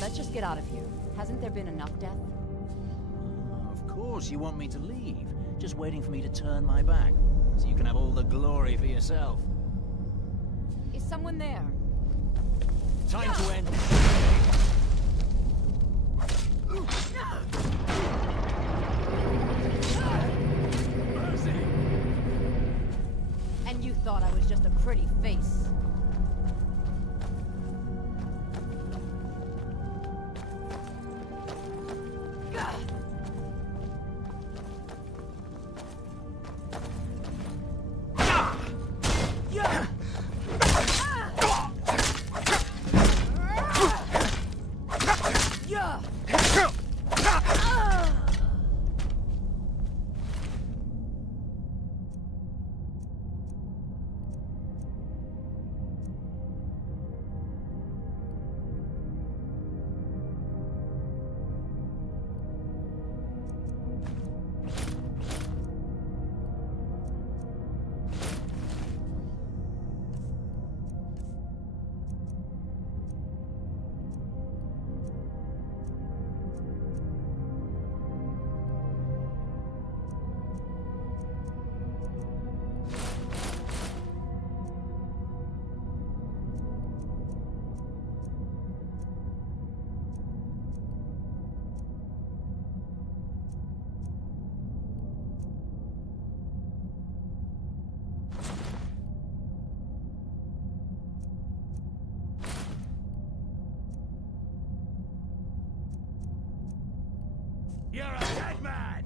Let's just get out of here. Hasn't there been enough death? Of course you want me to leave. Just waiting for me to turn my back, so you can have all the glory for yourself. Is someone there? Time to end. Mercy! And you thought I was just a pretty face. You're a dead man!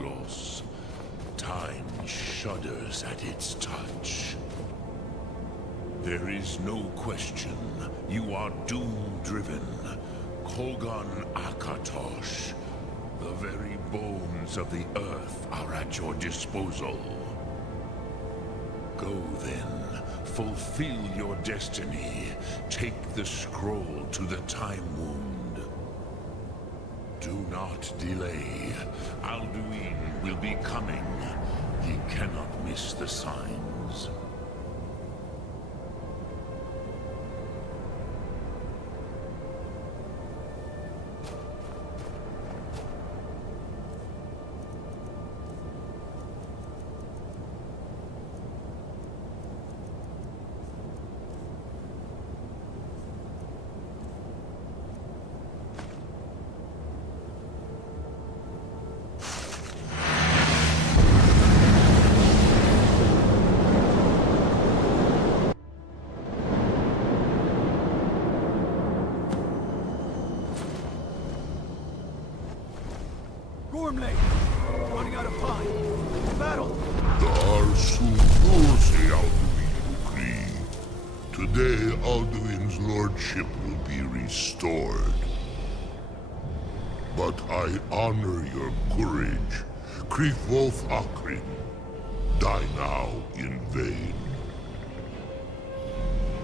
Talos. Time shudders at its touch. There is no question. You are doom-driven. Kogan Akatosh. The very bones of the earth are at your disposal. Go then. Fulfill your destiny. Take the scroll to the Time Wound. Do not delay. Alduin will be coming. He cannot miss the signs. Running out of time. Battle! Today, Alduin's lordship will be restored. But I honor your courage. Krifwolf Akrin. Die now in vain.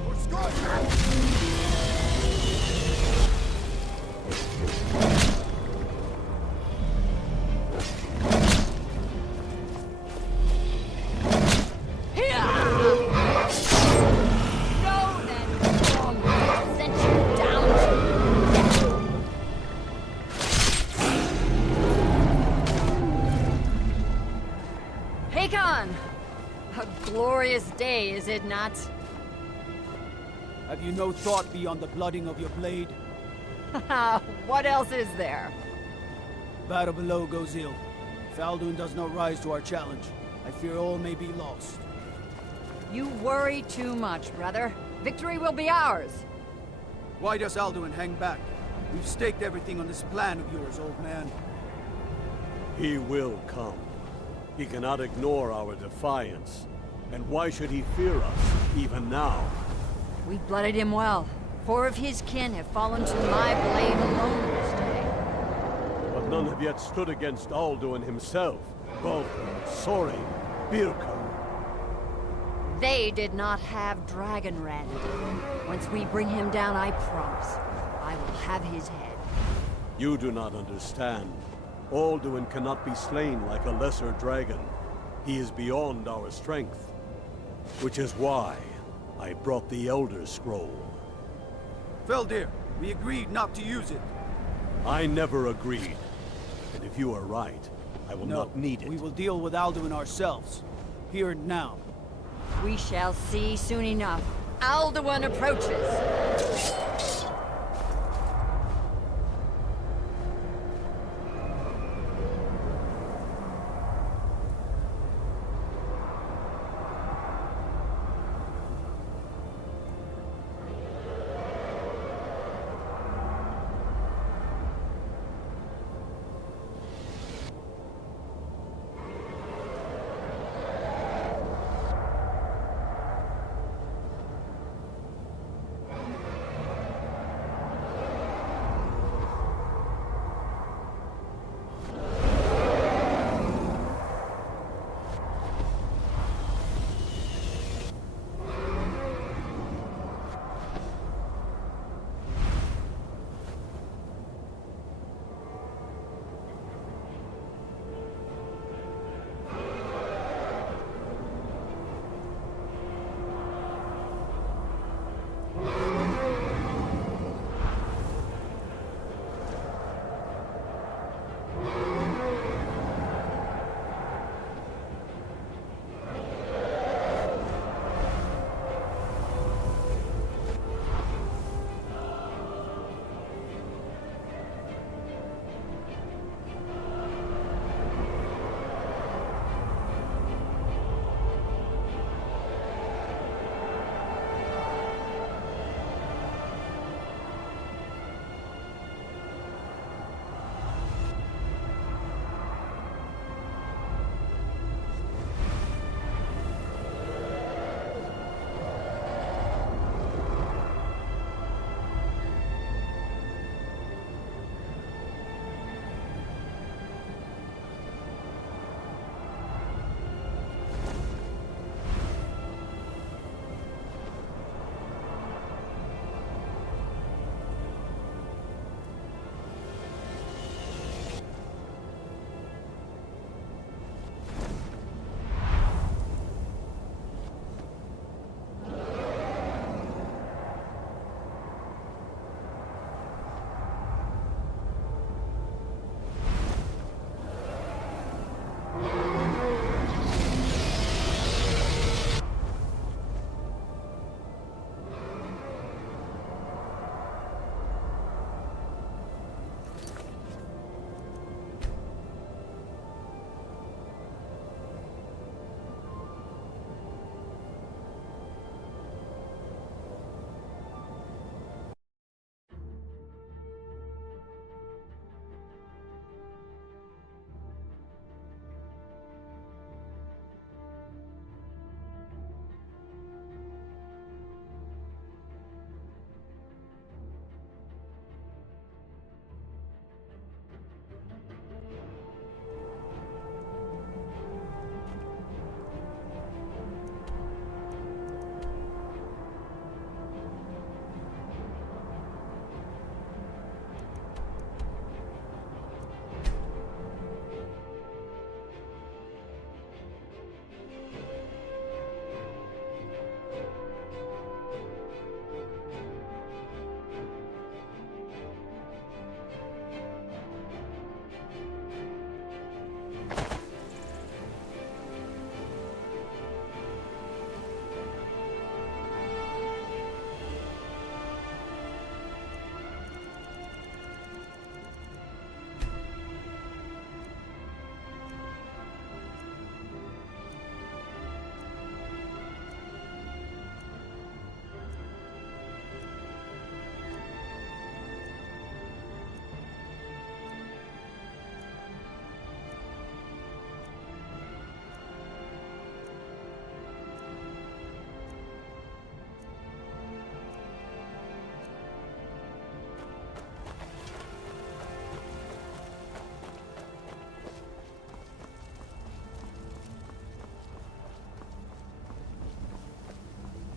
For Skyrim! Day, is it not? Have you no thought beyond the blooding of your blade? What else is there? Battle below goes ill. If Alduin does not rise to our challenge, I fear all may be lost. You worry too much, brother. Victory will be ours. Why does Alduin hang back? We've staked everything on this plan of yours, old man. He will come. He cannot ignore our defiance. And why should he fear us, even now? We blooded him well. 4 of his kin have fallen to my blade alone this day. But none have yet stood against Alduin himself. Baldur, Sori, Birka. They did not have Dragonrend. Once we bring him down, I promise, I will have his head. You do not understand. Alduin cannot be slain like a lesser dragon. He is beyond our strength. Which is why I brought the Elder Scroll. Feldir, we agreed not to use it. I never agreed. And if you are right, I will not need it. We will deal with Alduin ourselves. Here and now. We shall see soon enough. Alduin approaches.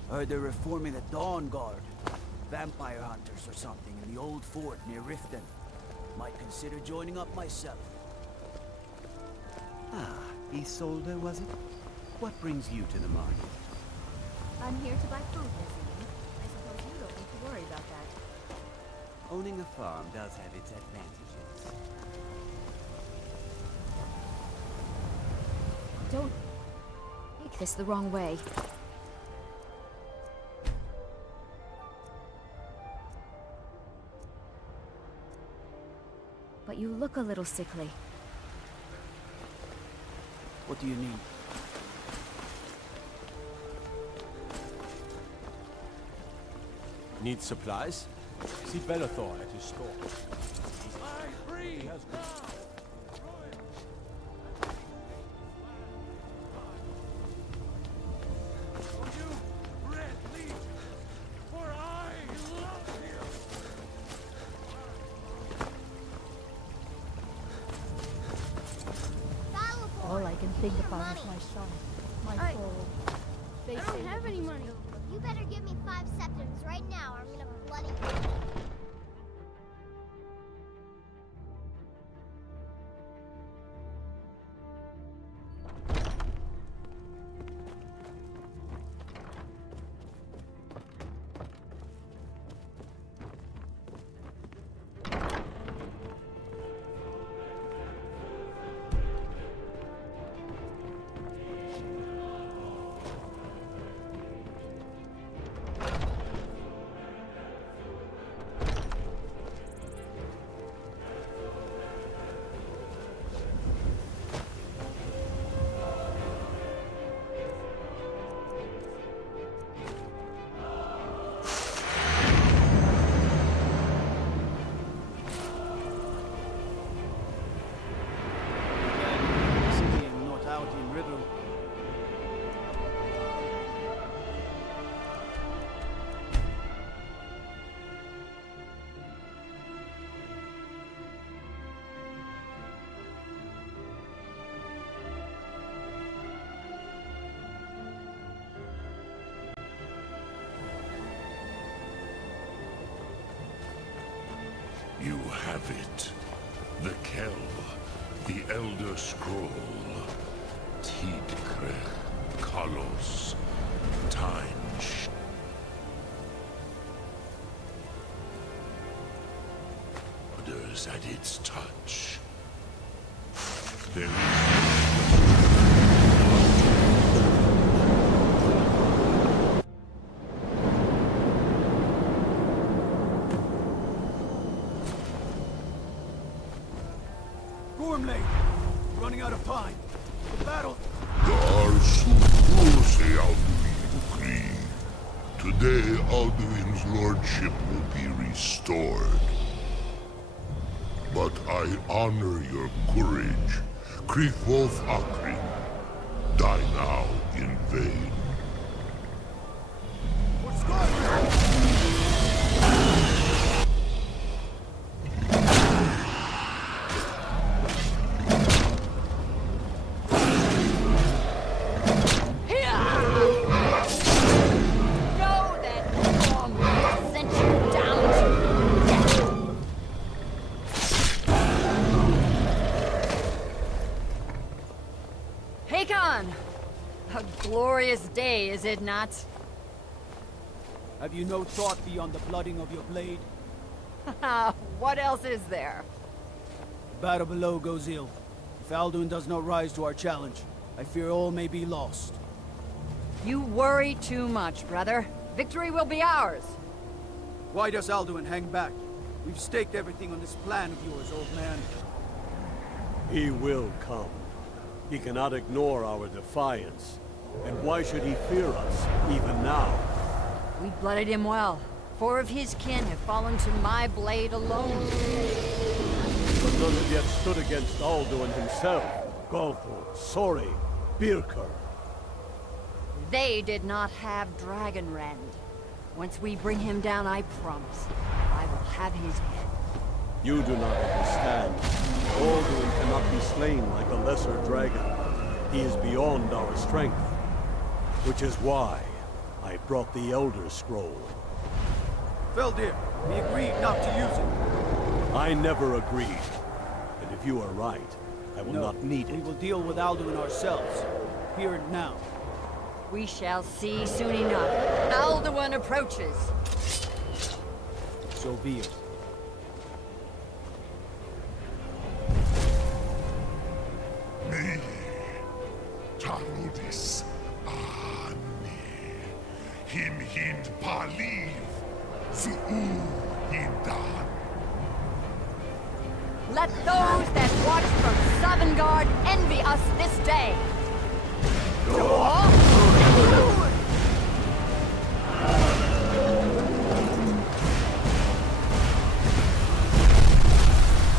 Heard they're reforming the Dawn Guard. Vampire hunters or something in the old fort near Riften. Might consider joining up myself. Ah, Isolde, was it? What brings you to the market? I'm here to buy food, Nessie. I suppose you don't need to worry about that. Owning a farm does have its advantages. Don't take this the wrong way. But you look a little sickly. What do you need? Need supplies? See Bellathor at his store. He has All I can think about is my son. My soul. I don't have any money. You better give me 5 septims right now or I'm gonna bloody... You have it. The Kell, the Elder Scroll. Tidkrech, Kalos, Time. Others at its touch. There is Gormley! Running out of time. The battle... Today, Alduin's lordship will be restored. But I honor your courage. Kriegwolf Akrin. Die now in vain. What's going A glorious day, is it not? Have you no thought beyond the blooding of your blade? What else is there? The battle below goes ill. If Alduin does not rise to our challenge, I fear all may be lost. You worry too much, brother. Victory will be ours. Why does Alduin hang back? We've staked everything on this plan of yours, old man. He will come. He cannot ignore our defiance. And why should he fear us, even now? We blooded him well. 4 of his kin have fallen to my blade alone. But none have yet stood against Alduin himself. Galthor, Sori, Birker. They did not have Dragonrend. Once we bring him down, I promise, I will have his head. You do not understand. Alduin cannot be slain like a lesser dragon. He is beyond our strength. Which is why I brought the Elder Scroll. Feldir, we agreed not to use it. I never agreed. And if you are right, I will not need it. We will deal with Alduin ourselves. Here and now. We shall see soon enough. Alduin approaches. So be it. Me, Tarudis, Ani, Him Hind Paliv, Zuu Hindan. Let those that watch from Sovngarde envy us this day.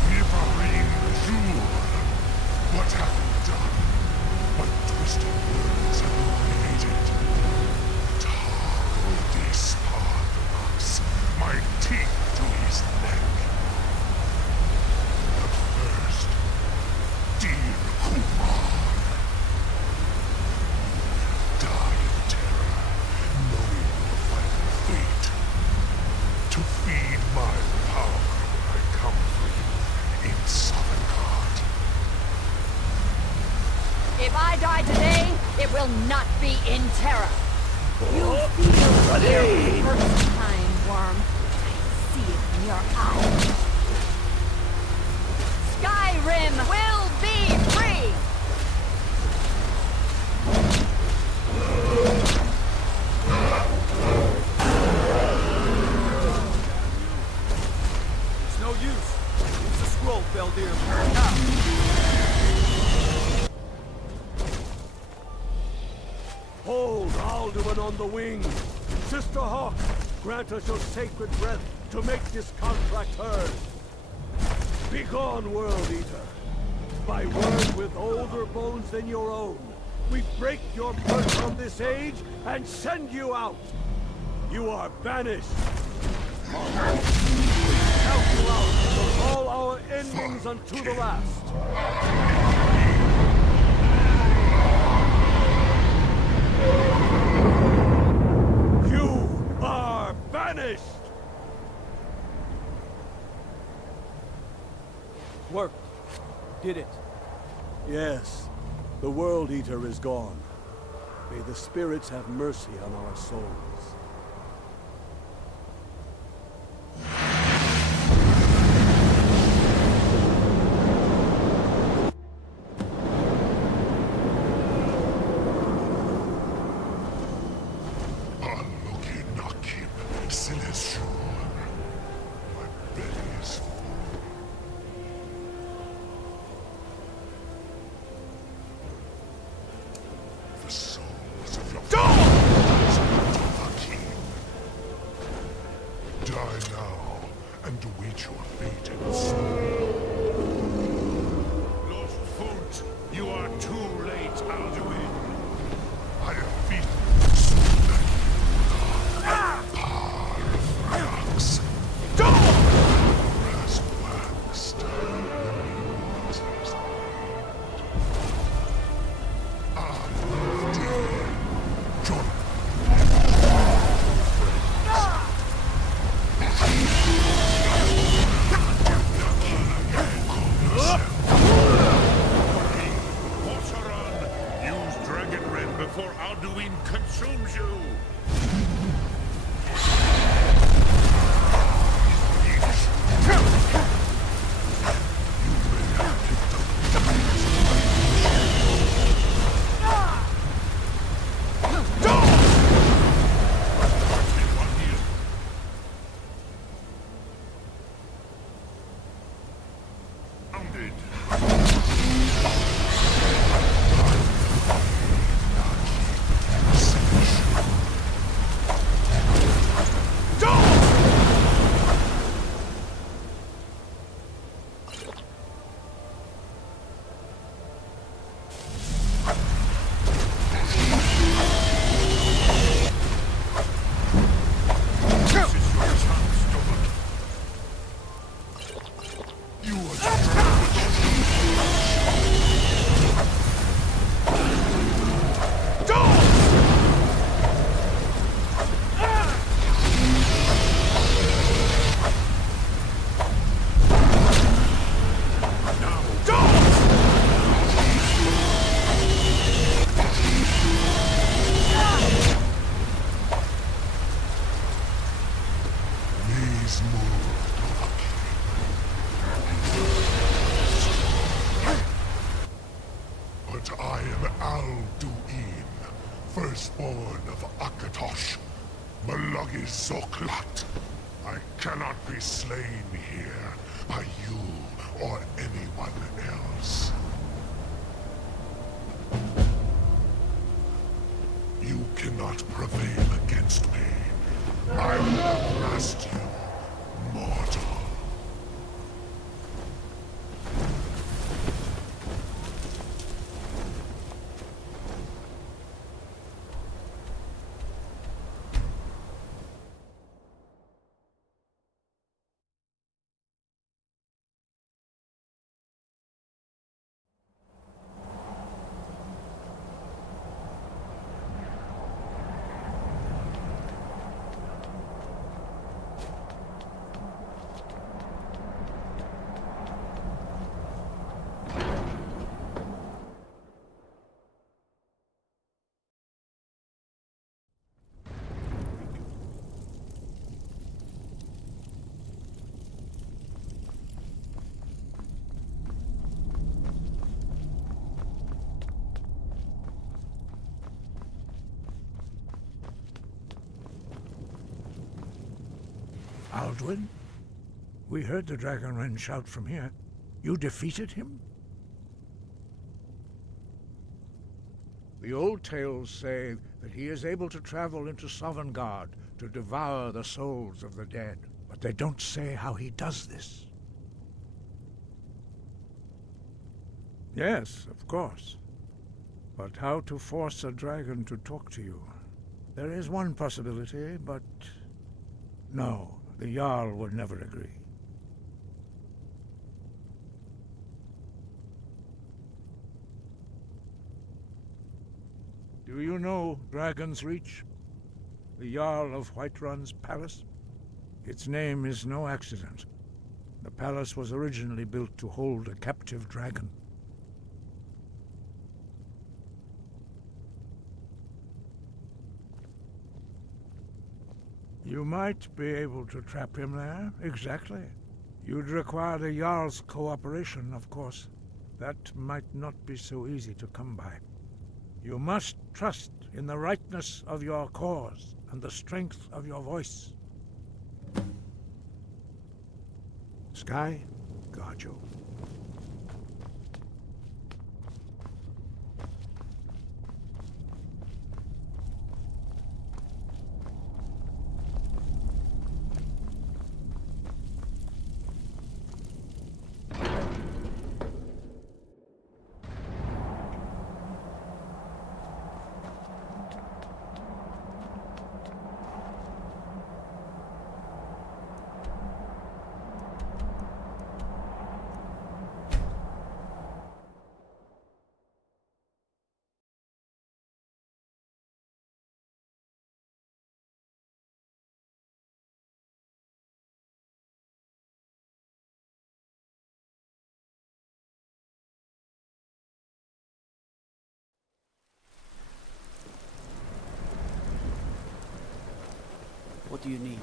Nivarin Jur, what have you done? What twisted words have you created? Tarudis Pardox, my teeth to his neck. But first, dear Kumar, die in terror, knowing your final fate. To feed my power, I come for you in Sovngarde. If I die today, it will not be in terror. You feel fear for the first time, Worm. I see it in your eyes. Skyrim will be free! It's no use. Use the scroll, Feldir. Now. Hold Alduin on the wing! Sister Hawk, grant us your sacred breath to make this contract hers! Begone, World Eater! By word with older bones than your own, we break your curse on this age and send you out! You are banished! We count you out from all our endings unto the last! You are banished! Worked. Did it. Yes, the World Eater is gone. May the spirits have mercy on our souls. Unlucky Nakim, Celestial. My belly is full. The souls of your fathers are king. Die now and await your fate in slumber. Lost Foot, you are too late, Alduin. I have beaten so that you are par of rocks. Brass waxed, the waters lead. Join use Dragon Red before Alduin consumes you! firstborn of Akatosh, Malagi Zoklat. I cannot be slain here by you or anyone else. You cannot prevail against me. I will outlast you, mortal. Alduin? We heard the Dragonren shout from here. You defeated him? The old tales say that he is able to travel into Sovngarde to devour the souls of the dead, but they don't say how he does this. Yes, of course. But how to force a dragon to talk to you? There is one possibility, but... no. The Jarl would never agree. Do you know Dragon's Reach? The Jarl of Whiterun's palace? Its name is no accident. The palace was originally built to hold a captive dragon. You might be able to trap him there, exactly. You'd require the Jarl's cooperation, of course. That might not be so easy to come by. You must trust in the rightness of your cause and the strength of your voice. Sky, guard you. What do you need?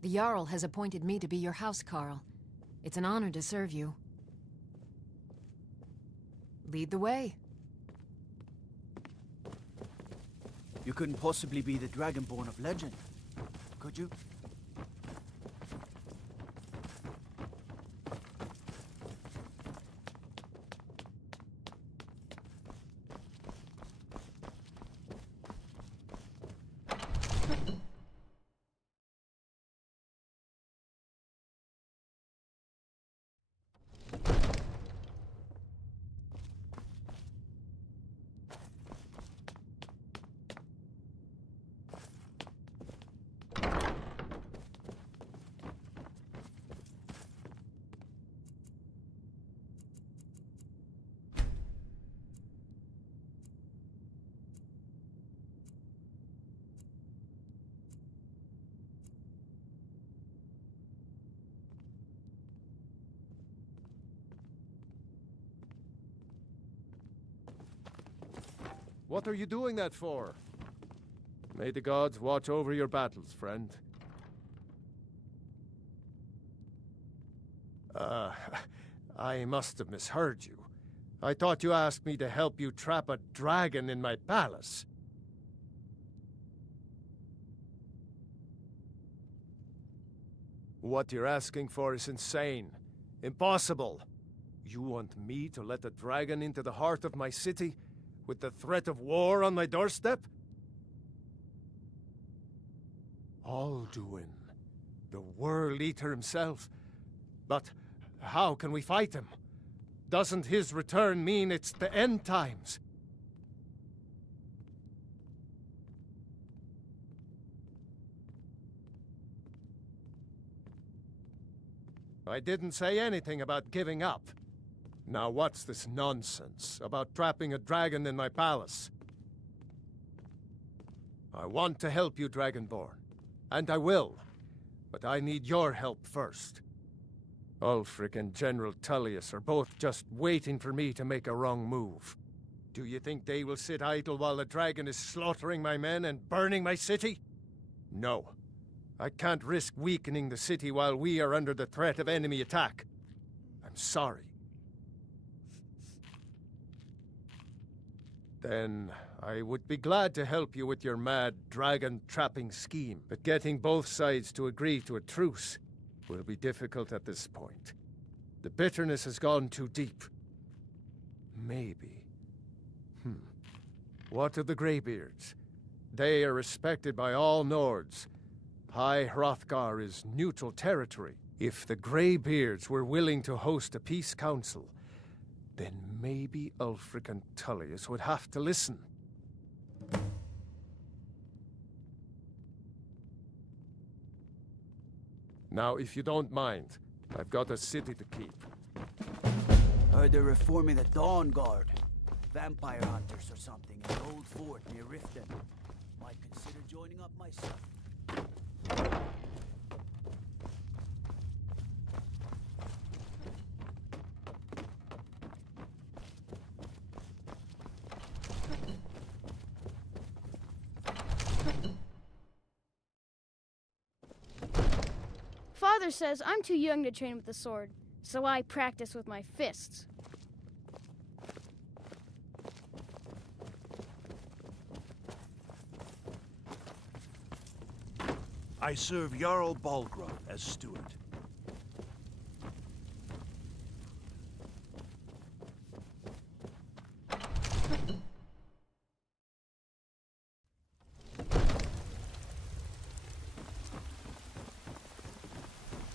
The Jarl has appointed me to be your housecarl. It's an honor to serve you. Lead the way. You couldn't possibly be the Dragonborn of legend, could you? What are you doing that for? May the gods watch over your battles, friend. I must have misheard you. I thought you asked me to help you trap a dragon in my palace. What you're asking for is insane. Impossible. You want me to let a dragon into the heart of my city, with the threat of war on my doorstep? Alduin, the World Eater himself. But how can we fight him? Doesn't his return mean it's the end times? I didn't say anything about giving up. Now what's this nonsense about trapping a dragon in my palace? I want to help you, Dragonborn. And I will. But I need your help first. Ulfric and General Tullius are both just waiting for me to make a wrong move. Do you think they will sit idle while the dragon is slaughtering my men and burning my city? No. I can't risk weakening the city while we are under the threat of enemy attack. I'm sorry. Then I would be glad to help you with your mad dragon-trapping scheme, but getting both sides to agree to a truce will be difficult at this point. The bitterness has gone too deep. Maybe. What of the Greybeards? They are respected by all Nords. High Hrothgar is neutral territory. If the Greybeards were willing to host a peace council, then maybe Ulfric and Tullius would have to listen. Now, if you don't mind, I've got a city to keep. Heard they're reforming the Dawn Guard. Vampire hunters or something in the old fort near Riften. Might consider joining up myself. Father says I'm too young to train with the sword, so I practice with my fists. I serve Jarl Balgruuf as steward.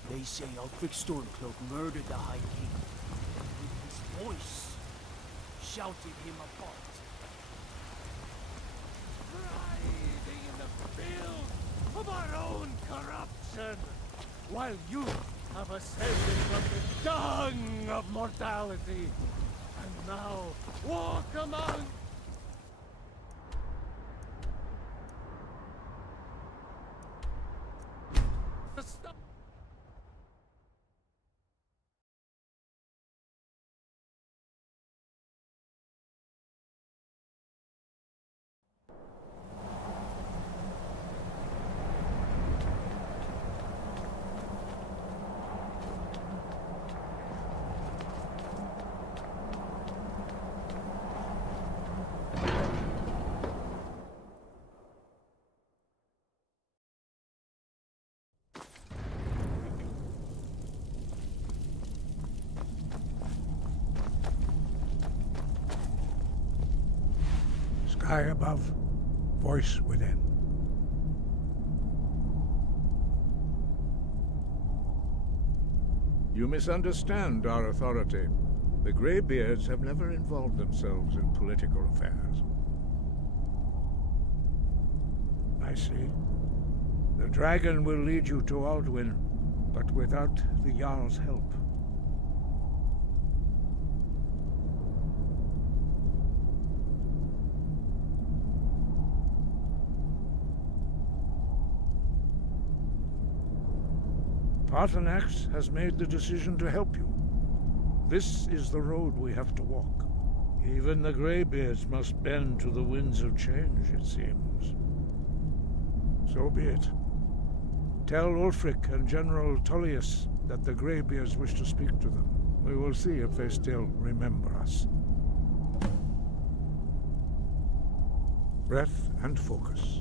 They say Ulfric Stormcloak murdered the High King. With his voice, shouted him apart. Riding in the field of our own corruption, while you have ascended from the dung of mortality, and now walk among... Stop. Sky above, voice within. You misunderstand our authority. The Greybeards have never involved themselves in political affairs. I see. The dragon will lead you to Alduin, but without the Jarl's help. Paarthurnax has made the decision to help you. This is the road we have to walk. Even the Greybeards must bend to the winds of change, it seems. So be it. Tell Ulfric and General Tullius that the Greybeards wish to speak to them. We will see if they still remember us. Breath and focus.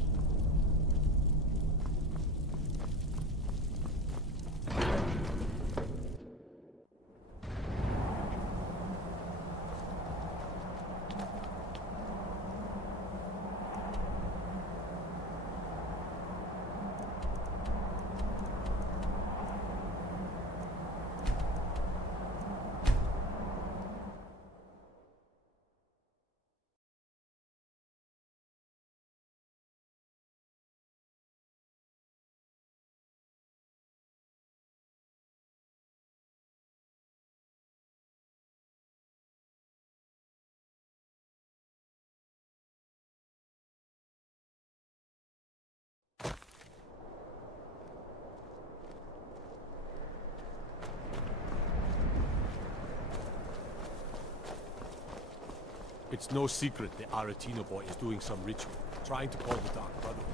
It's no secret the Aretino boy is doing some ritual, trying to call the Dark Brotherhood.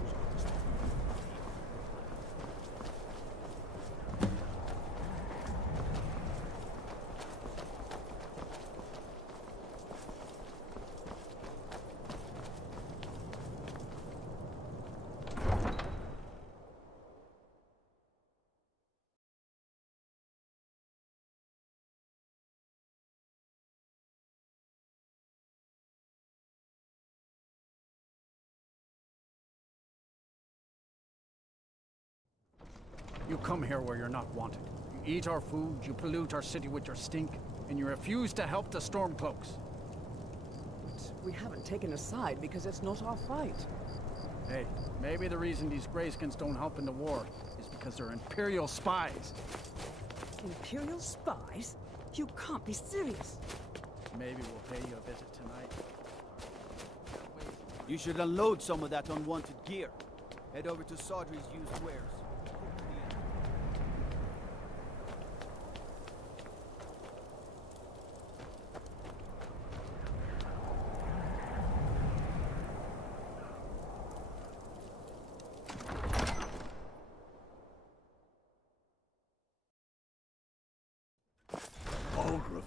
Who's going to stop You come here where you're not wanted. You eat our food, you pollute our city with your stink, and you refuse to help the Stormcloaks. But we haven't taken a side because it's not our fight. Hey, maybe the reason these Greyskins don't help in the war is because they're Imperial spies. Imperial spies? You can't be serious. Maybe we'll pay you a visit tonight. You should unload some of that unwanted gear. Head over to Sodri's used wares.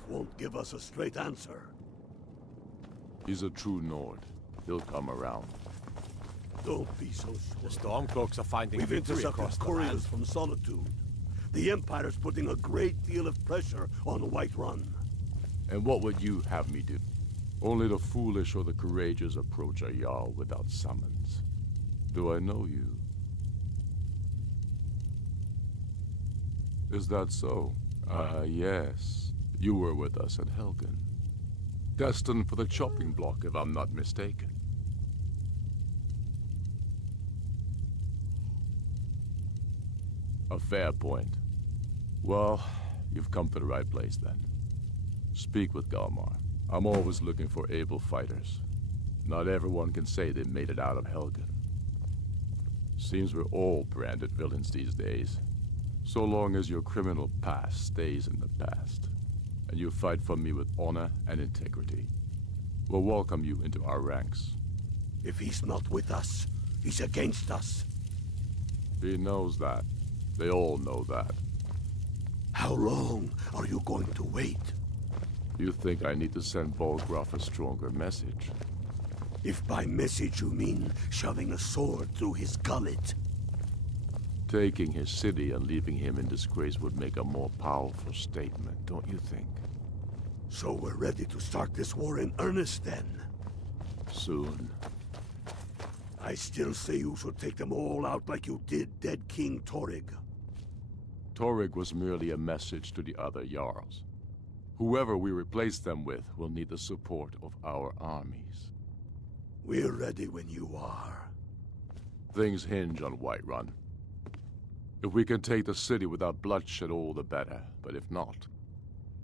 Won't give us a straight answer. He's a true Nord. He'll come around. Don't be so sure. The Stormcloaks are finding We've victory across intercepted the couriers land. from Solitude. The Empire's putting a great deal of pressure on Whiterun. And what would you have me do? Only the foolish or the courageous approach a Jarl without summons. Do I know you? Is that so? Yes. You were with us at Helgen. Destined for the chopping block, if I'm not mistaken. A fair point. Well, you've come to the right place then. Speak with Galmar. I'm always looking for able fighters. Not everyone can say they made it out of Helgen. Seems we're all branded villains these days. So long as your criminal past stays in the past. And you fight for me with honor and integrity. We'll welcome you into our ranks. If he's not with us, he's against us. He knows that. They all know that. How long are you going to wait? You think I need to send Bolgraf a stronger message? If by message you mean shoving a sword through his gullet. Taking his city and leaving him in disgrace would make a more powerful statement, don't you think? So we're ready to start this war in earnest then? Soon. I still say you should take them all out like you did dead King Torrig. Torrig was merely a message to the other Jarls. Whoever we replace them with will need the support of our armies. We're ready when you are. Things hinge on Whiterun. If we can take the city without bloodshed, all the better. But if not...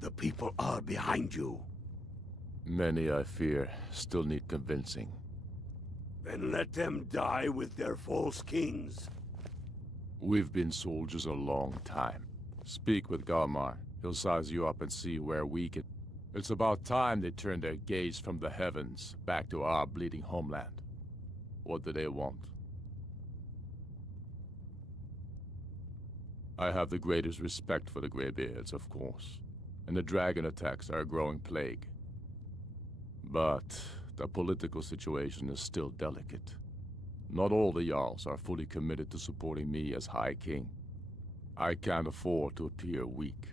The people are behind you. Many, I fear, still need convincing. Then let them die with their false kings. We've been soldiers a long time. Speak with Galmar. He'll size you up and see where we can... It's about time they turned their gaze from the heavens back to our bleeding homeland. What do they want? I have the greatest respect for the Greybeards, of course, and the dragon attacks are a growing plague. But the political situation is still delicate. Not all the Jarls are fully committed to supporting me as High King. I can't afford to appear weak.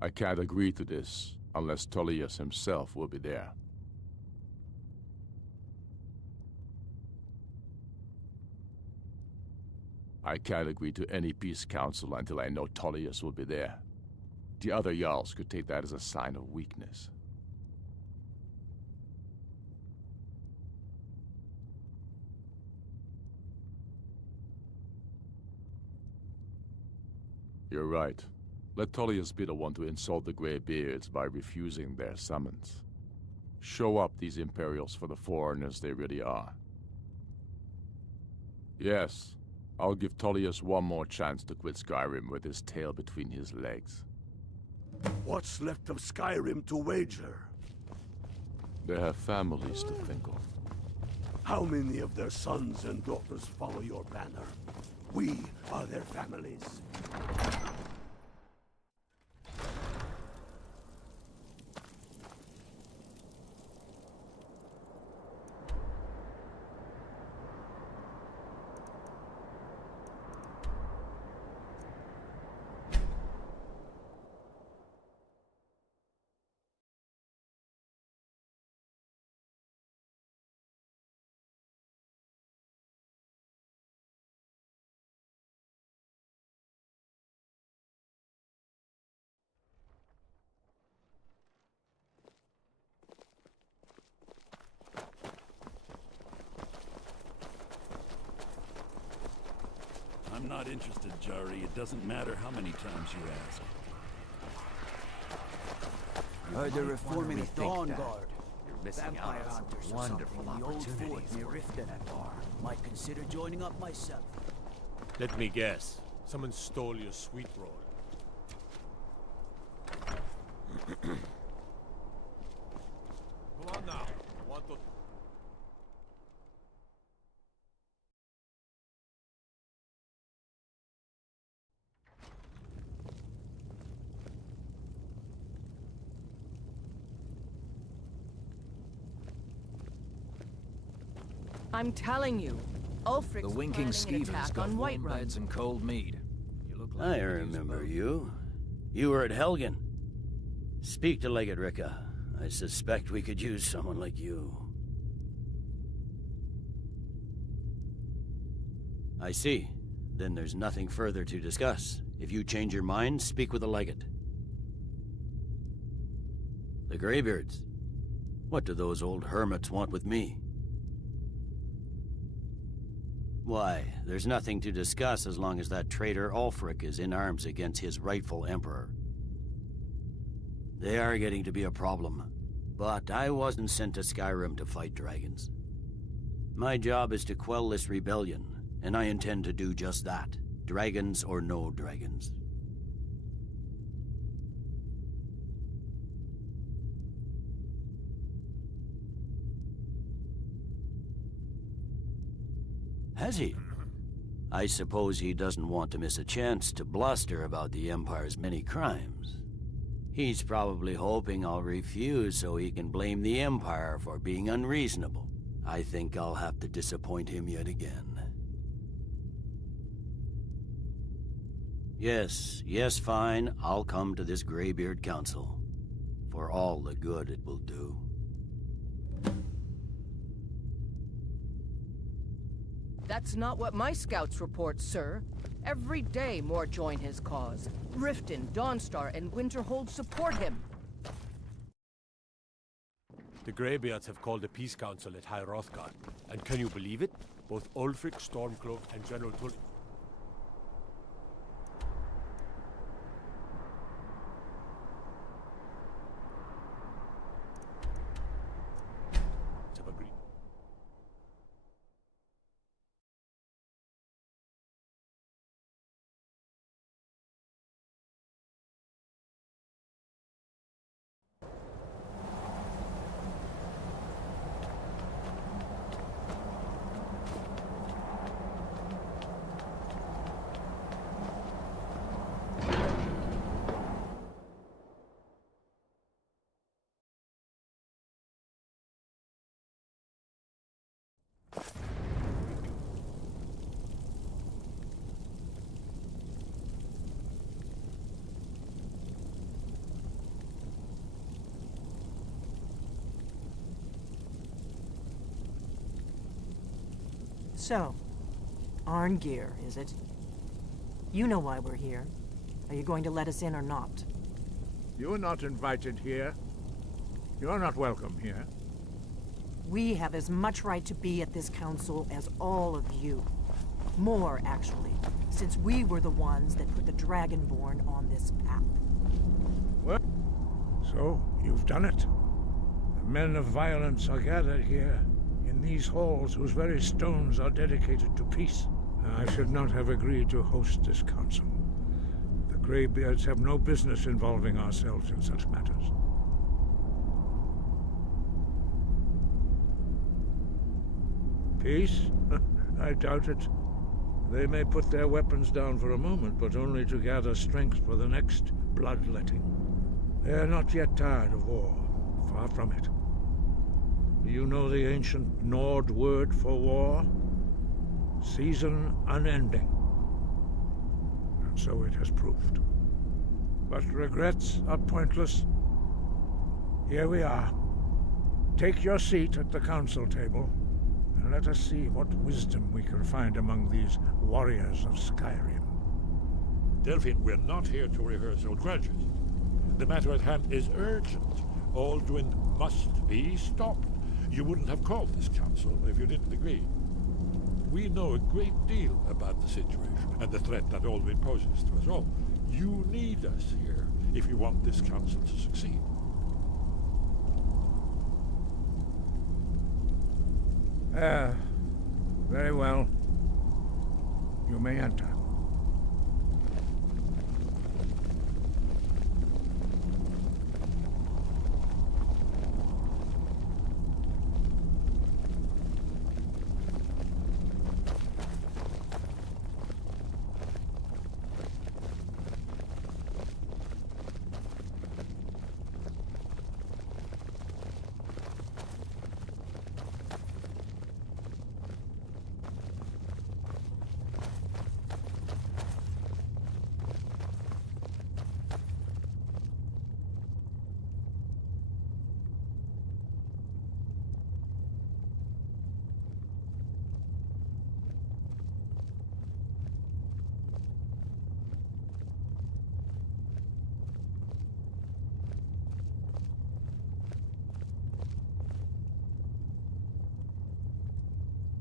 I can't agree to this unless Tullius himself will be there. I can't agree to any peace council until I know Tullius will be there. The other Jarls could take that as a sign of weakness. You're right. Let Tullius be the one to insult the Greybeards by refusing their summons. Show up these Imperials for the foreigners they really are. Yes, I'll give Tullius one more chance to quit Skyrim with his tail between his legs. What's left of Skyrim to wager? They have families to think of. How many of their sons and daughters follow your banner? We are their families. I'm not interested, Jari. It doesn't matter how many times you ask. Heard they're reforming the Dawn Guard. You're missing Vampire out on hunters some or wonderful something in the old fort opportunities. near Riften. Might consider joining up myself. Let me guess. Someone stole your sweet roll. Come on now. I want to... I'm telling you, Ulfric's The winking planning an skeever's attack got on warm Whiterun. beds and cold mead. You look like I you could use remember both. you. You were at Helgen. Speak to Legate Ricka. I suspect we could use someone like you. I see. Then there's nothing further to discuss. If you change your mind, speak with the Legate. The Greybeards. What do those old hermits want with me? Why, there's nothing to discuss as long as that traitor Ulfric is in arms against his rightful emperor. They are getting to be a problem, but I wasn't sent to Skyrim to fight dragons. My job is to quell this rebellion, and I intend to do just that, dragons or no dragons. Has he? I suppose he doesn't want to miss a chance to bluster about the Empire's many crimes. He's probably hoping I'll refuse so he can blame the Empire for being unreasonable. I think I'll have to disappoint him yet again. Yes, fine. I'll come to this Greybeard Council. For all the good it will do. That's not what my scouts report, sir. Every day more join his cause. Riften, Dawnstar, and Winterhold support him. The Greybeards have called a peace council at High Hrothgar. And can you believe it? Both Ulfric, Stormcloak, and General Tullius. have agreed. So, Arngeir, is it? You know why we're here. Are you going to let us in or not? You're not invited here. You're not welcome here. We have as much right to be at this council as all of you. More, actually, since we were the ones that put the Dragonborn on this path. Well, so you've done it. The men of violence are gathered here, in these halls whose very stones are dedicated to peace. I should not have agreed to host this council. The Greybeards have no business involving ourselves in such matters. Peace? I doubt it. They may put their weapons down for a moment, but only to gather strength for the next bloodletting. They are not yet tired of war. Far from it. You know the ancient Nord word for war? Season unending. And so it has proved. But regrets are pointless. Here we are. Take your seat at the council table, and let us see what wisdom we can find among these warriors of Skyrim. Delphine, we're not here to rehearse old grudges. The matter at hand is urgent. Alduin must be stopped. You wouldn't have called this council if you didn't agree. We know a great deal about the situation and the threat that Alduin poses to us all. You need us here if you want this council to succeed. Very well. You may enter.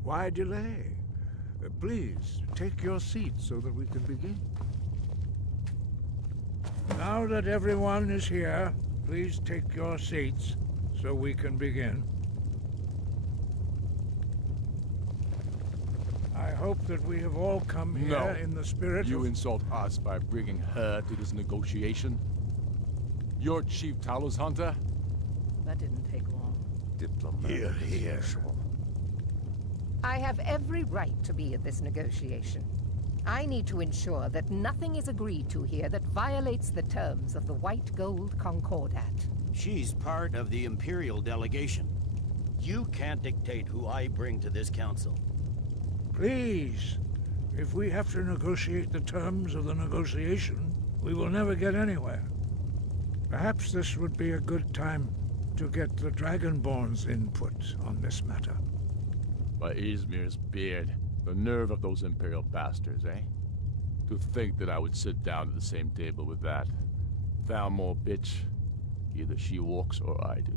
Why delay? Please, take your seat so that we can begin. Now that everyone is here, please take your seats so we can begin. I hope that we have all come here in the spirit You of... insult us by bringing her to this negotiation? You're Chief Talos Hunter? That didn't take long. Diplomat. Here. I have every right to be at this negotiation. I need to ensure that nothing is agreed to here that violates the terms of the White Gold Concordat. She's part of the Imperial delegation. You can't dictate who I bring to this council. Please, if we have to negotiate the terms of the negotiation, we will never get anywhere. Perhaps this would be a good time to get the Dragonborn's input on this matter. By Izmir's beard, the nerve of those Imperial bastards, eh? To think that I would sit down at the same table with that Thalmor bitch. Either she walks or I do.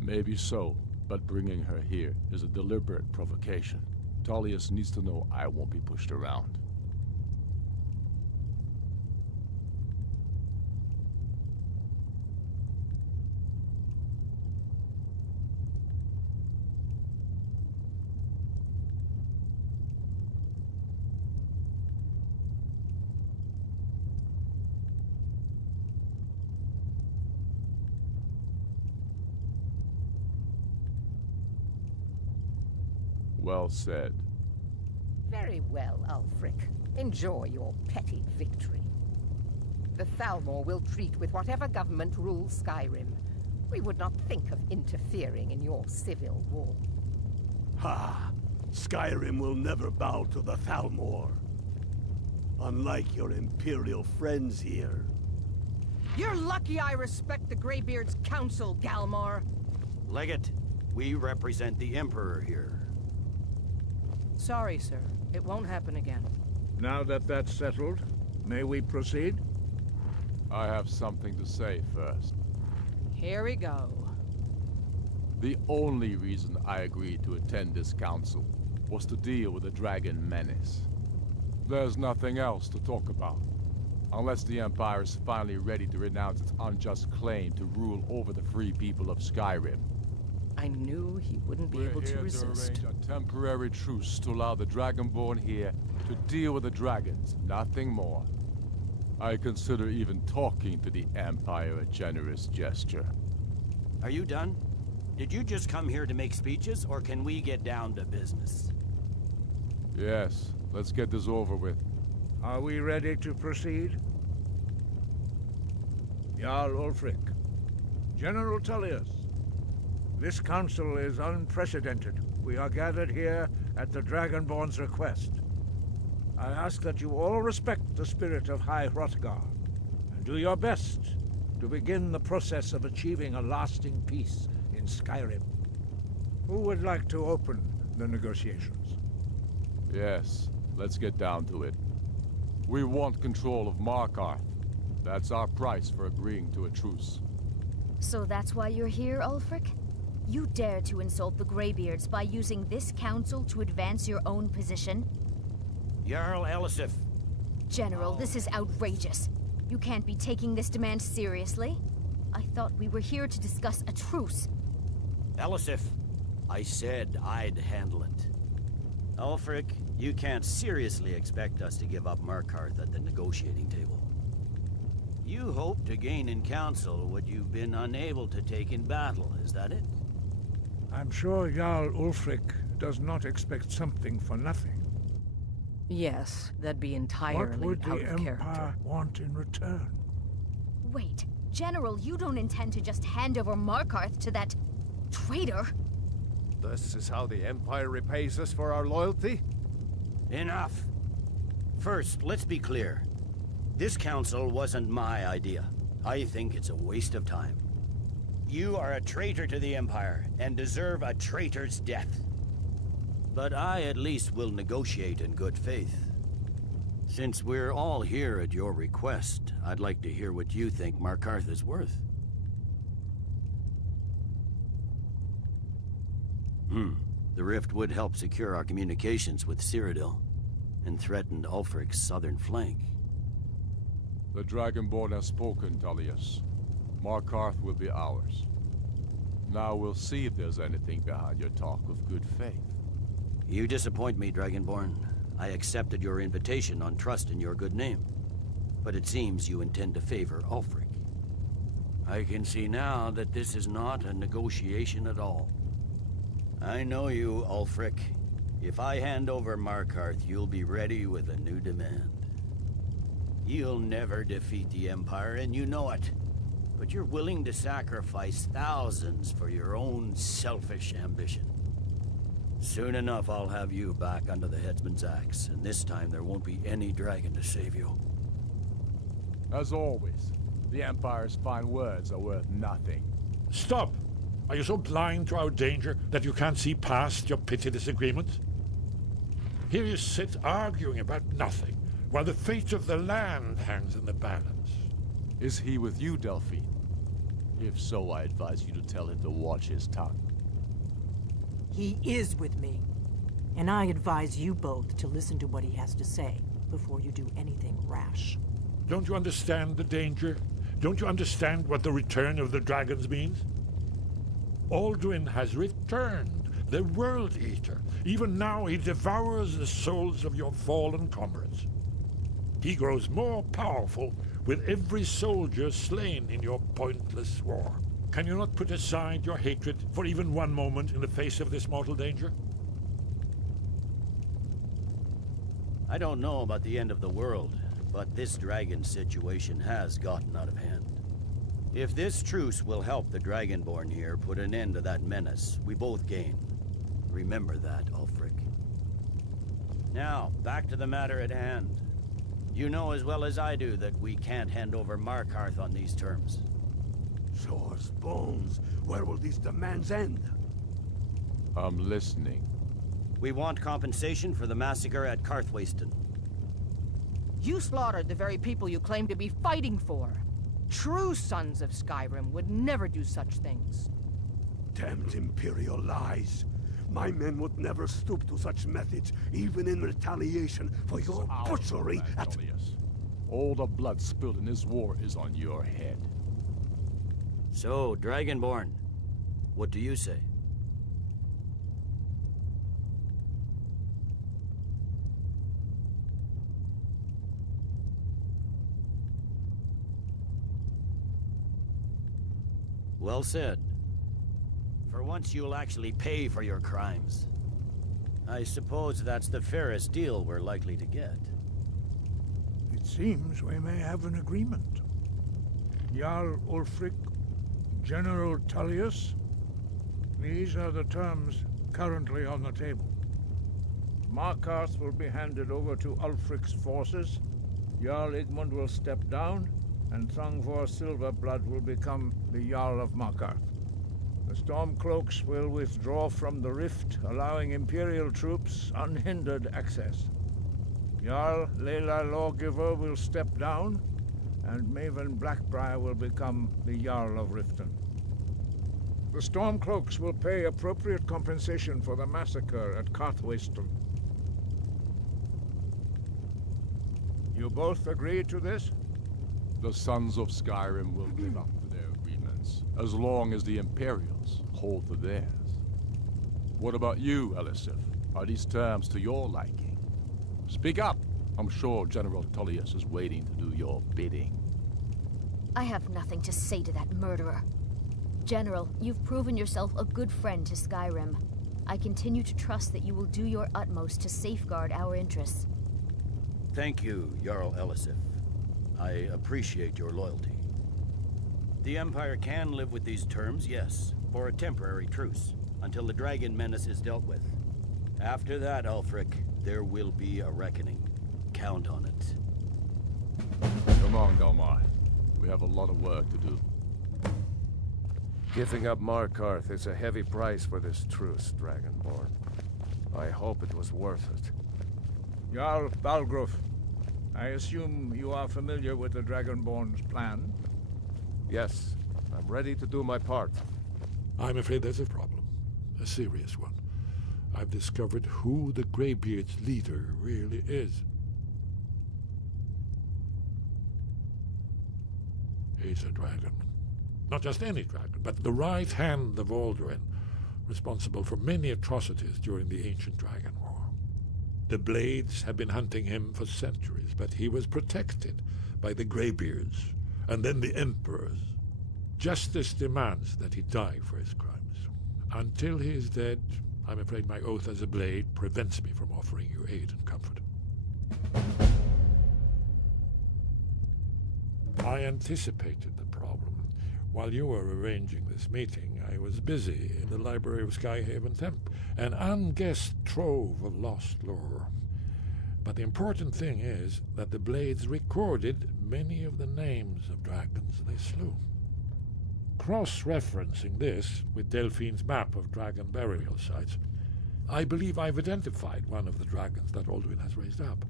Maybe so, but bringing her here is a deliberate provocation. Tullius needs to know I won't be pushed around. Well said. Very well, Ulfric. Enjoy your petty victory. The Thalmor will treat with whatever government rules Skyrim. We would not think of interfering in your civil war. Ha! Skyrim will never bow to the Thalmor. Unlike your Imperial friends here. You're lucky I respect the Greybeard's counsel, Galmar. Legate, we represent the Emperor here. Sorry, sir. It won't happen again. Now that that's settled, may we proceed? I have something to say first. Here we go. The only reason I agreed to attend this council was to deal with the dragon menace. There's nothing else to talk about. Unless the Empire is finally ready to renounce its unjust claim to rule over the free people of Skyrim. I knew he wouldn't be able to resist. We're here to arrange a temporary truce to allow the Dragonborn here to deal with the dragons, nothing more. I consider even talking to the Empire a generous gesture. Are you done? Did you just come here to make speeches, or can we get down to business? Yes, let's get this over with. Are we ready to proceed? Jarl Ulfric, General Tullius, this council is unprecedented. We are gathered here at the Dragonborn's request. I ask that you all respect the spirit of High Hrothgar, and do your best to begin the process of achieving a lasting peace in Skyrim. Who would like to open the negotiations? Yes, let's get down to it. We want control of Markarth. That's our price for agreeing to a truce. So that's why you're here, Ulfric? You dare to insult the Greybeards by using this council to advance your own position? Jarl Elisif. General, this is outrageous. You can't be taking this demand seriously. I thought we were here to discuss a truce. Elisif, I said I'd handle it. Ulfric, you can't seriously expect us to give up Markarth at the negotiating table. You hope to gain in council what you've been unable to take in battle, is that it? I'm sure Jarl Ulfric does not expect something for nothing. Yes, that'd be entirely What would out the of character. Empire want in return? Wait, General, you don't intend to just hand over Markarth to that traitor? This is how the Empire repays us for our loyalty? Enough. First, let's be clear. This council wasn't my idea. I think it's a waste of time. You are a traitor to the Empire, and deserve a traitor's death. But I at least will negotiate in good faith. Since we're all here at your request, I'd like to hear what you think Markarth is worth. The rift would help secure our communications with Cyrodiil, and threatened Ulfric's southern flank. The Dragonborn has spoken, Tullius. Markarth will be ours. Now we'll see if there's anything behind your talk of good faith. You disappoint me, Dragonborn. I accepted your invitation on trust in your good name. But it seems you intend to favor Ulfric. I can see now that this is not a negotiation at all. I know you, Ulfric. If I hand over Markarth, you'll be ready with a new demand. You'll never defeat the Empire, and you know it. But you're willing to sacrifice thousands for your own selfish ambition. Soon enough, I'll have you back under the headsman's axe, and this time there won't be any dragon to save you. As always, the Empire's fine words are worth nothing. Stop! Are you so blind to our danger that you can't see past your petty disagreements? Here you sit arguing about nothing, while the fate of the land hangs in the balance. Is he with you, Delphine? If so, I advise you to tell him to watch his tongue. He is with me. And I advise you both to listen to what he has to say before you do anything rash. Don't you understand the danger? Don't you understand what the return of the dragons means? Alduin has returned, the World Eater. Even now he devours the souls of your fallen comrades. He grows more powerful with every soldier slain in your pointless war. Can you not put aside your hatred for even one moment in the face of this mortal danger? I don't know about the end of the world, but this dragon situation has gotten out of hand. If this truce will help the Dragonborn here put an end to that menace, we both gain. Remember that, Ulfric. Now, back to the matter at hand. You know as well as I do that we can't hand over Markarth on these terms. Shores, bones, where will these demands end? I'm listening. We want compensation for the massacre at Karthwasten. You slaughtered the very people you claim to be fighting for. True sons of Skyrim would never do such things. Damned Imperial lies. My men would never stoop to such methods, even in retaliation for your butchery at... Tullius. All the blood spilled in this war is on your head. So, Dragonborn, what do you say? Well said. For once you'll actually pay for your crimes. I suppose that's the fairest deal we're likely to get. It seems we may have an agreement. Jarl Ulfric, General Tullius, these are the terms currently on the table. Markarth will be handed over to Ulfric's forces, Jarl Igmund will step down, and Thangvor Silverblood will become the Jarl of Markarth. The Stormcloaks will withdraw from the rift, allowing Imperial troops unhindered access. Jarl Layla Lawgiver will step down, and Maven Blackbriar will become the Jarl of Riften. The Stormcloaks will pay appropriate compensation for the massacre at Karthwasten. You both agree to this? The Sons of Skyrim will live up to their agreements, as long as the Imperials hold to theirs. What about you, Elisif? Are these terms to your liking? Speak up! I'm sure General Tullius is waiting to do your bidding. I have nothing to say to that murderer. General, you've proven yourself a good friend to Skyrim. I continue to trust that you will do your utmost to safeguard our interests. Thank you, Jarl Elisif. I appreciate your loyalty. The Empire can live with these terms, yes, for a temporary truce, until the dragon menace is dealt with. After that, Ulfric, there will be a reckoning. Count on it. Come on, Galmar. We have a lot of work to do. Giving up Markarth is a heavy price for this truce, Dragonborn. I hope it was worth it. Jarl Balgruf, I assume you are familiar with the Dragonborn's plan? Yes, I'm ready to do my part. I'm afraid there's a problem. A serious one. I've discovered who the Greybeard's leader really is. He's a dragon. Not just any dragon, but the right hand of Alduin, responsible for many atrocities during the Ancient Dragon War. The Blades have been hunting him for centuries, but he was protected by the Greybeards, and then the Emperors. Justice demands that he die for his crimes. Until he is dead, I'm afraid my oath as a Blade prevents me from offering you aid and comfort. I anticipated the problem. While you were arranging this meeting, I was busy in the library of Skyhaven Temple, an unguessed trove of lost lore. But the important thing is that the Blades recorded many of the names of dragons they slew. Cross-referencing this with Delphine's map of dragon burial sites, I believe I've identified one of the dragons that Alduin has raised up.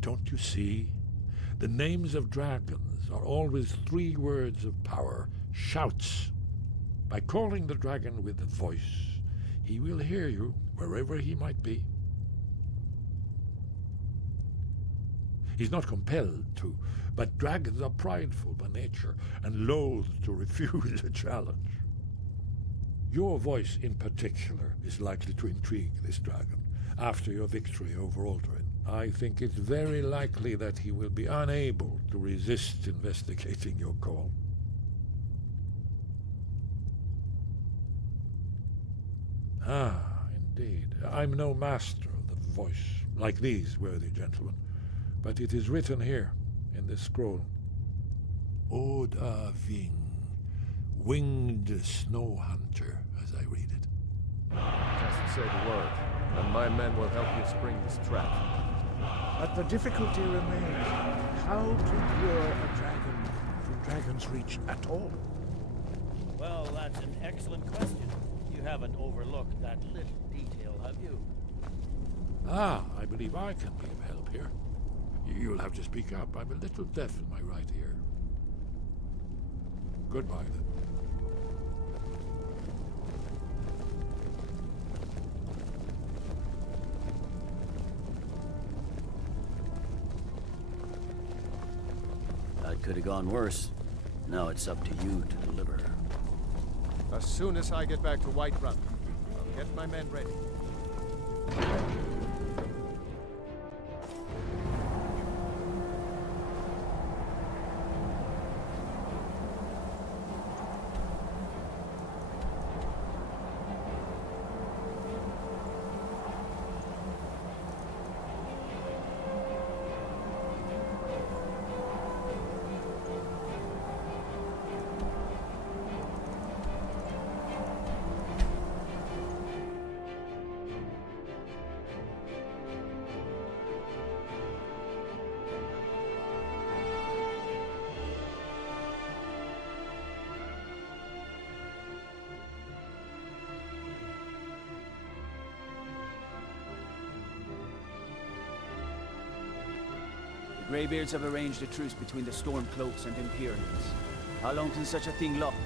Don't you see? The names of dragons are always 3 words of power, shouts. By calling the dragon with a voice, he will hear you wherever he might be. He's not compelled to, but dragons are prideful by nature and loath to refuse a challenge. Your voice in particular is likely to intrigue this dragon after your victory over Alduin. I think it's very likely that he will be unable to resist investigating your call. Ah, indeed. I'm no master of the voice, like these worthy gentlemen, but it is written here, in this scroll. Oda Ving, winged snow hunter, as I read it. Just say the word, and my men will help you spring this trap. But the difficulty remains how to lure a dragon to Dragon's Reach at all. Well, that's an excellent question. You haven't overlooked that little detail, have you? Ah, I believe I can be of help here. You'll have to speak up. I'm a little deaf in my right ear. Goodbye, then. That could have gone worse. Now it's up to you to deliver. As soon as I get back to Whiterun, I'll get my men ready. The Greybeards have arranged a truce between the Stormcloaks and Imperials. How long can such a thing last?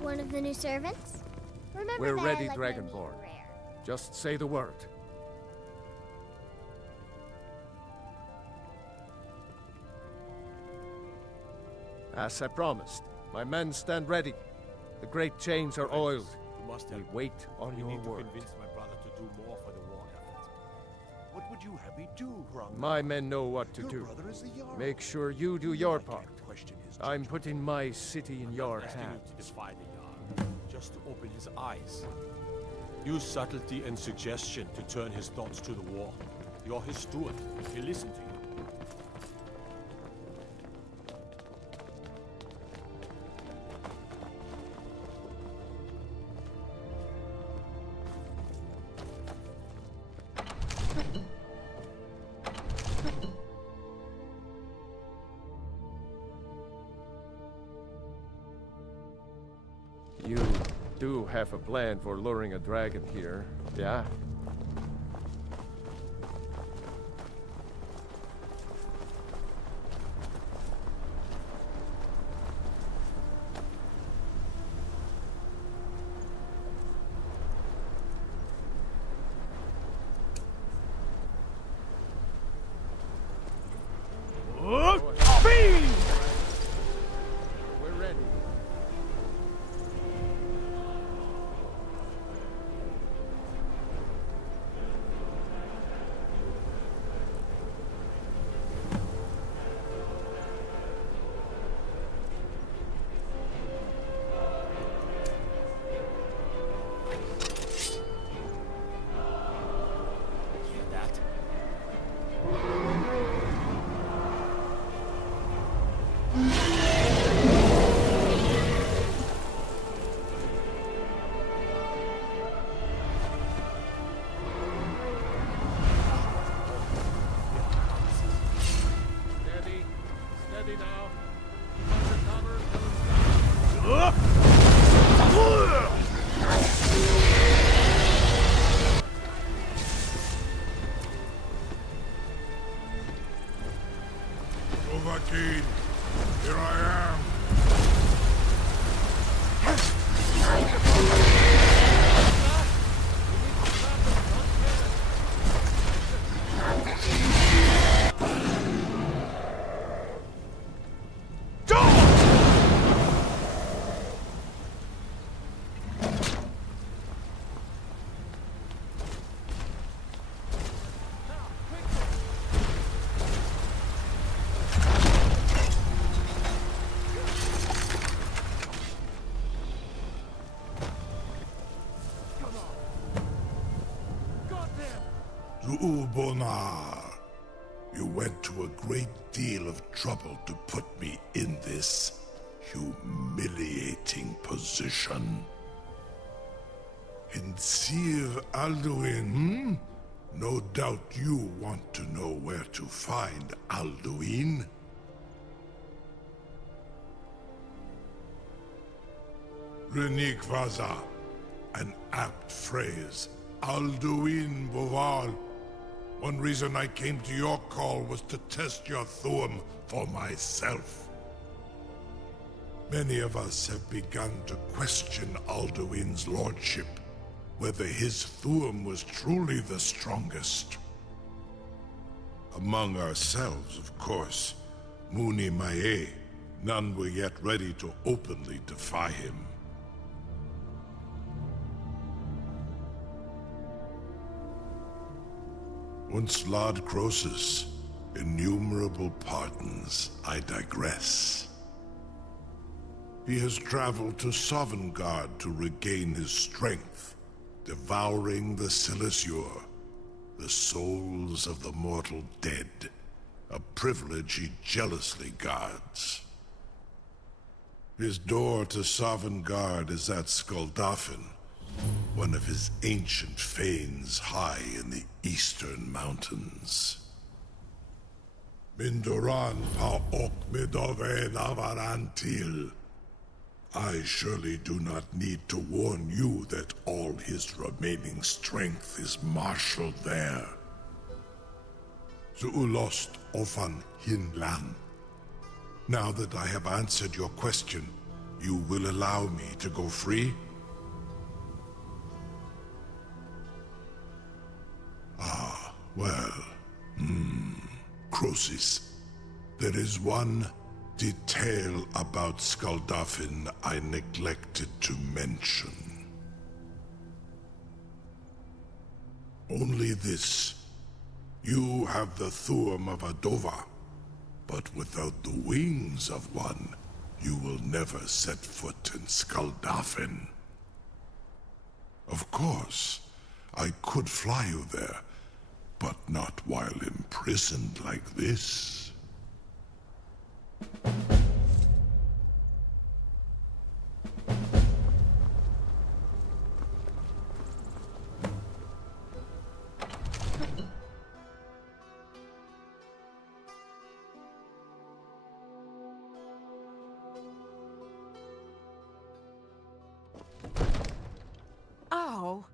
One of the new servants? Remember We're that I ready, like my meat Dragonborn. rare. Just say the word. As I promised, my men stand ready. The great chains are oiled. You must We help. wait on We your need to word. convince my brother to do more for the war effort. What would you have me do, Ron? My men know what to Your do. brother is the Jarl. Make sure you do your part. Question his I'm putting my city in your asking you hands. to defy the Jarl, just to open his eyes. Use subtlety and suggestion to turn his thoughts to the war. You're his steward. He'll listen to you. You do have a plan for luring a dragon here, yeah? We're ready. Hear that? Steady. Steady now. Undercover until it's Dovahkiin, here I am. Zu'ubonar, you went to a great deal of trouble to put me in this humiliating position. In Sir Alduin, No doubt you want to know where to find Alduin. Renik Vaza, an apt phrase. Alduin Boval. One reason I came to your call was to test your Thuum for myself. Many of us have begun to question Alduin's lordship, whether his Thuum was truly the strongest. Among ourselves, of course, Muni Mae, none were yet ready to openly defy him. Once Lord Croesus, innumerable pardons, I digress. He has traveled to Sovngarde to regain his strength, devouring the Silesure, the souls of the mortal dead, a privilege he jealously guards. His door to Sovngarde is at Skuldafn, one of his ancient fanes high in the eastern mountains. Mindoran pa ok midove navarantil. I surely do not need to warn you that all his remaining strength is marshaled there. Zuulost ofan hinlan. Now that I have answered your question, you will allow me to go free? Ah, well, Croesus, there is one detail about Skuldafn I neglected to mention. Only this. You have the Thuum of Adova, but without the wings of one, you will never set foot in Skuldafn. Of course, I could fly you there, but not while imprisoned like this. Oh.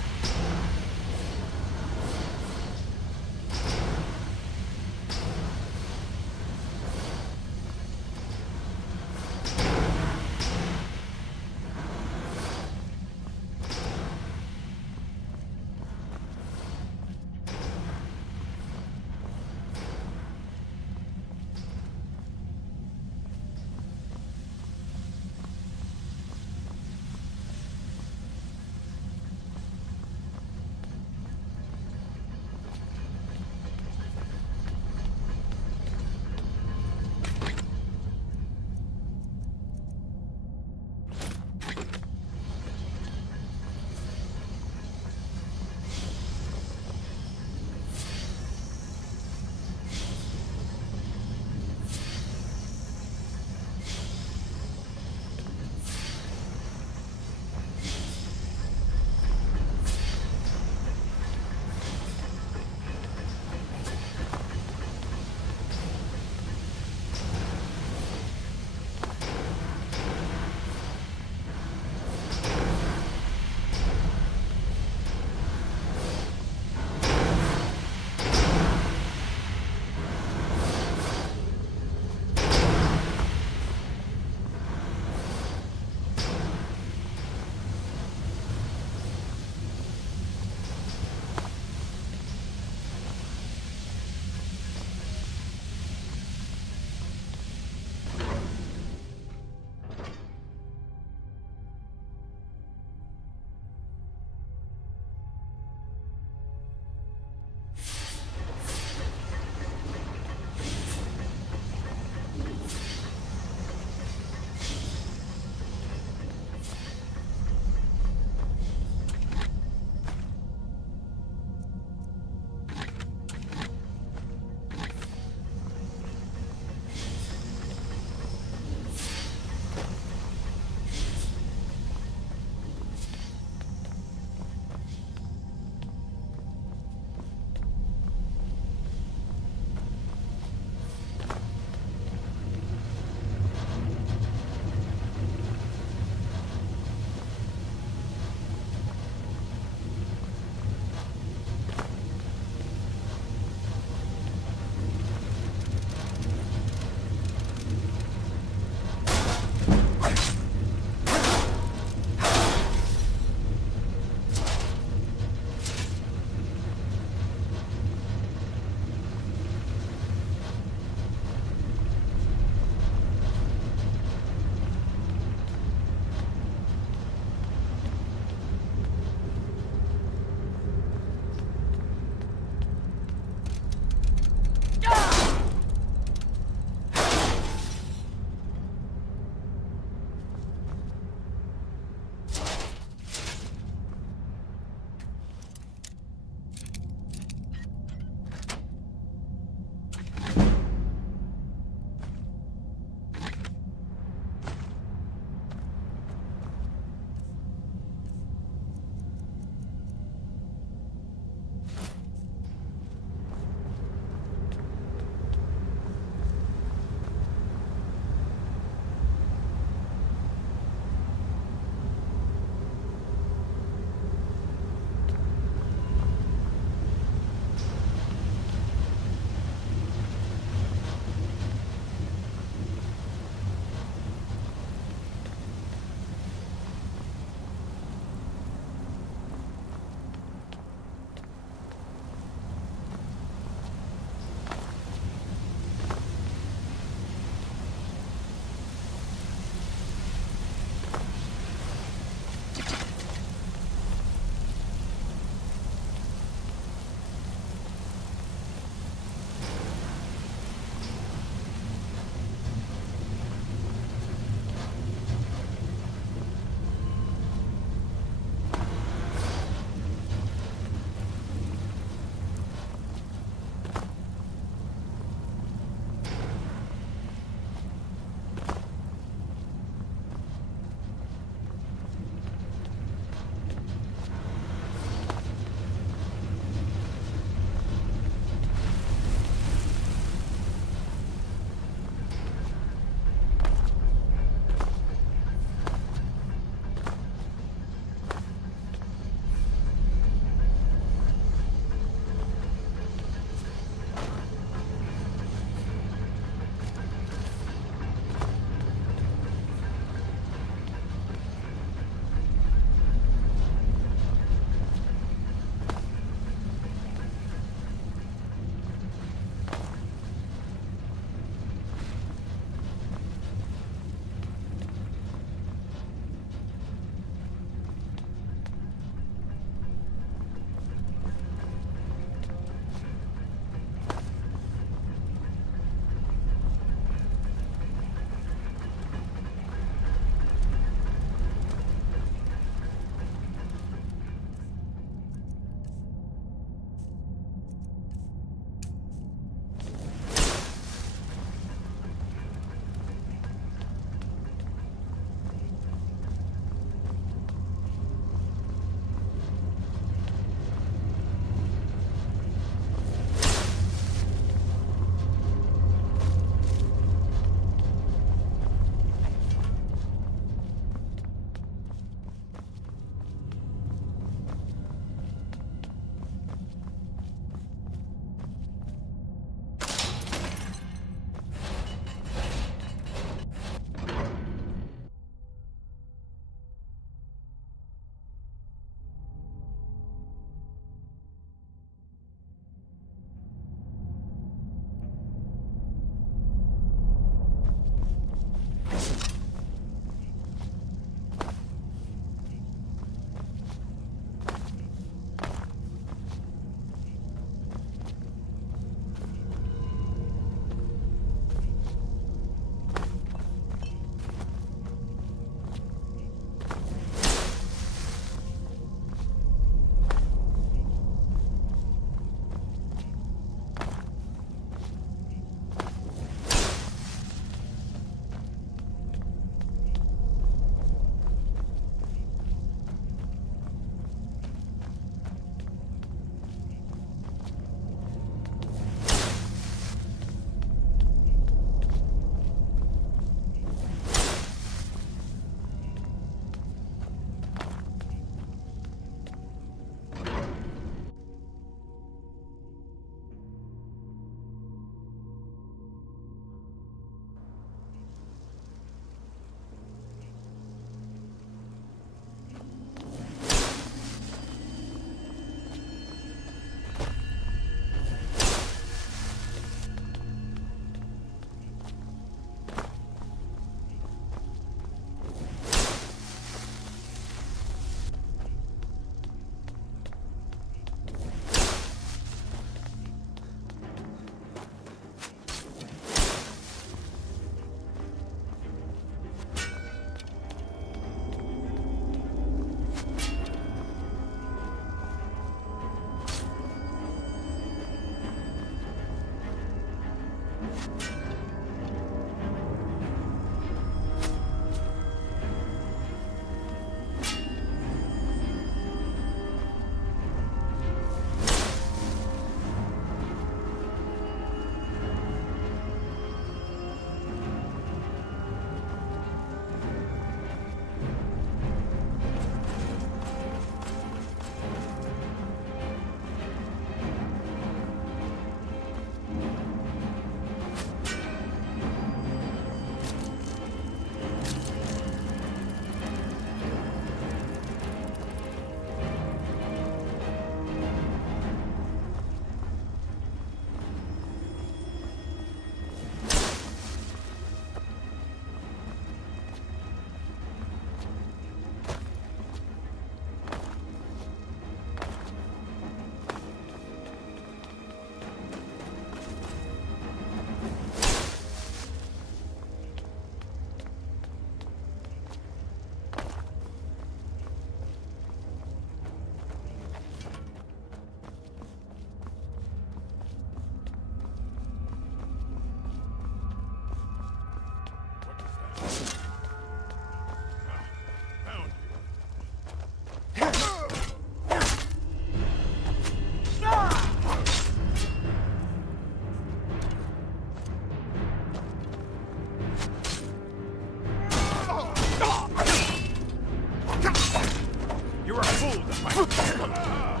You're a fool to fight.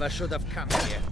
never should have come here.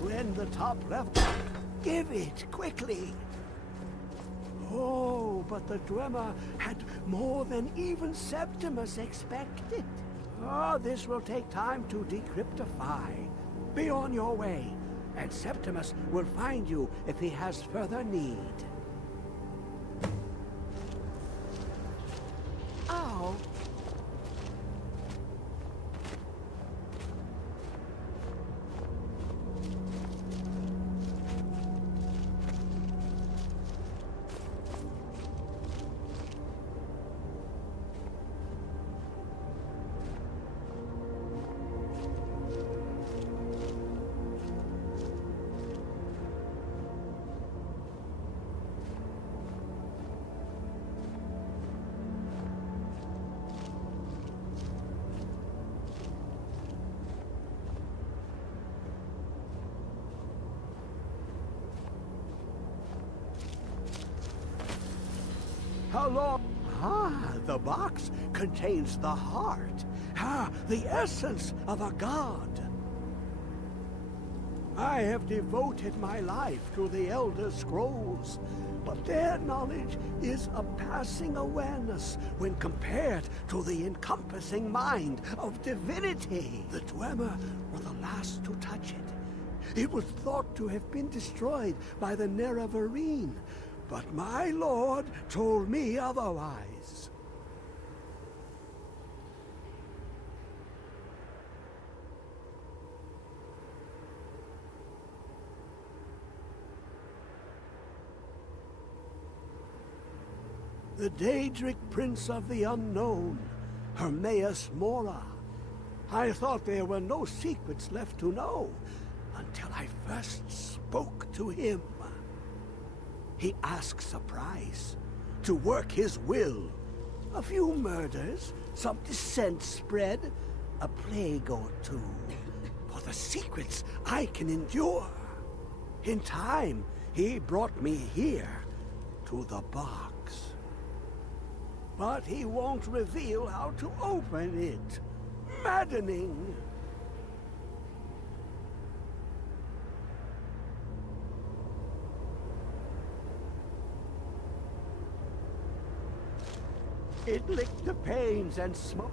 When the top left, give it quickly. Oh, but the Dwemer had more than even Septimus expected. Oh, this will take time to decryptify. Be on your way, and Septimus will find you if he has further need. Ow. How long? Ah, the box contains the heart. Ah, the essence of a god. I have devoted my life to the Elder Scrolls, but their knowledge is a passing awareness when compared to the encompassing mind of divinity. The Dwemer were the last to touch it. It was thought to have been destroyed by the Nerevarine, but my lord told me otherwise. The Daedric Prince of the Unknown, Hermaeus Mora. I thought there were no secrets left to know until I first spoke to him. He asks a price to work his will. A few murders, some dissent spread, a plague or two. For the secrets I can endure. In time, he brought me here, to the box. But he won't reveal how to open it. Maddening. It licked the panes and smokes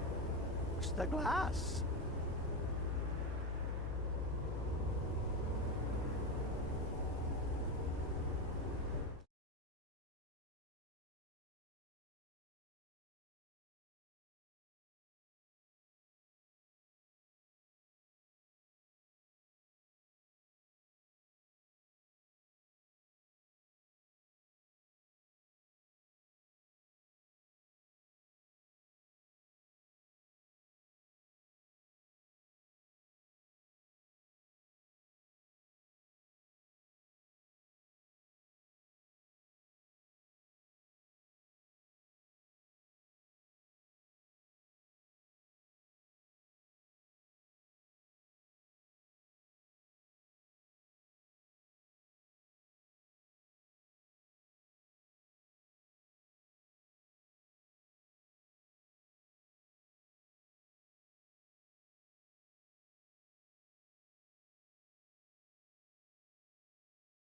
the glass.